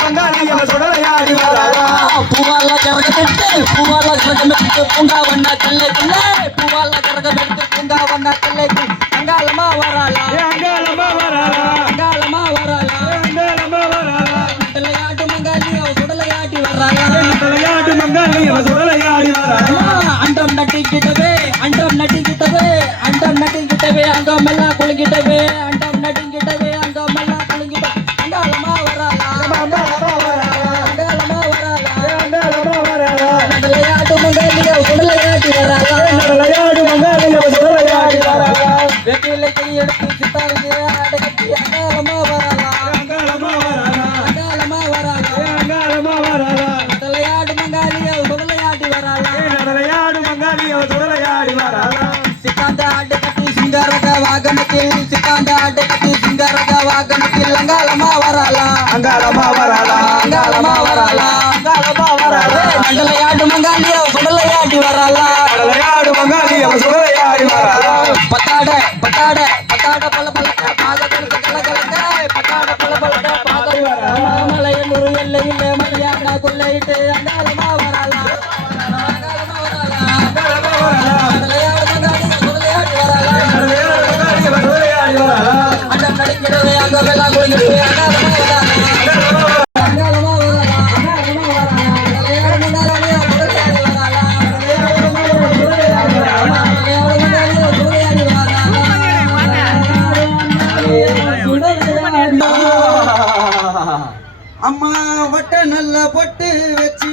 மங்காளி அவ சுடலையாடி வராளா பூவால கரகமெடுத்து பூவால கரகமெடுத்து பூங்காவண்ணா கல்லைக்குள்ளே பூவால கரகமெடுத்து பூங்காவண்ணா கல்லைக்குள் அங்காளமா வராளா அங்காளமா வராளா அங்காளமா வராளா அங்காளமா வராளா தலையாட்டு மங்காளி அவ சுடலையாடி வராளா தலையாட்டு மங்காளி அவ சுடலையாடி வராளா அண்டம் நட்டிக்கிட்டவே அண்டம் நட்டிக்கிட்டவே அண்டம் நட்டிக்கிட்டவே அங்கமெல்லாம் குலுங்கிட்டவே அண்டம் நட்டிக்கிட்டவே அங்கமெல்லாம் குலுங்கிட்ட அங்காளமா வராளா அங்காளமா வராளா அங்காளமா வராளா அங்காளமா வராளா தலையாட்டு மங்காளி அவ சுடலையாடி வராளா தலையாட்டு மங்காளி அவ சுடலையாடி வராளா வெற்றிலை கை எடுத்து சித்தாங்க அடக்கி அங்காளமா வராளா அங்காளமா வராளா அங்காளமா வராளா அங்காளமா வராளா தலையாடு மங்காளி அவ சுடலையாடி வராளா தலையாடு மங்காளி அவ சுடலையாடி வராளா சித்தாந்த ஆட்டு கட்டி சிங்காரக வாகனத்தில் சித்தாந்த ஆட்டு கட்டி சிங்காரக வாகனத்தில் அங்காளமா வராளா அங்காளமா வராளா அங்காளமா வராளா அங்காளமா வராளா தலையாடு மங்காளி அவ சுடலையாடி வராளா தலையாடு மங்காளி அவ சுடலையாடி வராளா பட்டாட பட்டாட பட்டாட பல பலக்க பாத கலக்க கல கலக்க பட்டாட பல பலக்க பாத மலையனூர் எல்லையில் மலையாடா கொள்ளையிட்டு அங்காளமா வராளா அங்காளமா வராளா அங்காளமா வராளா தலையாடு மங்காளி சுடலையாடி வராளா தலையாடு மங்காளி அவ சுடலையாடி வராளா அண்டம் நடிக்கிறவே அங்க வெள்ளா குளிக்கிறவே அங்காளமா வராளா அங்காளமா வராளா அங்காளமா வராளா தலையாடு மங்காளி அவ சுடலையாடி வராளா தலையாடு மங்காளி அவ சுடலையாடி வராளா தலையாடு மங்காளி அவ சுடலையாடி வராளா அம்மா வட்ட நல்ல பொட்டு வச்சு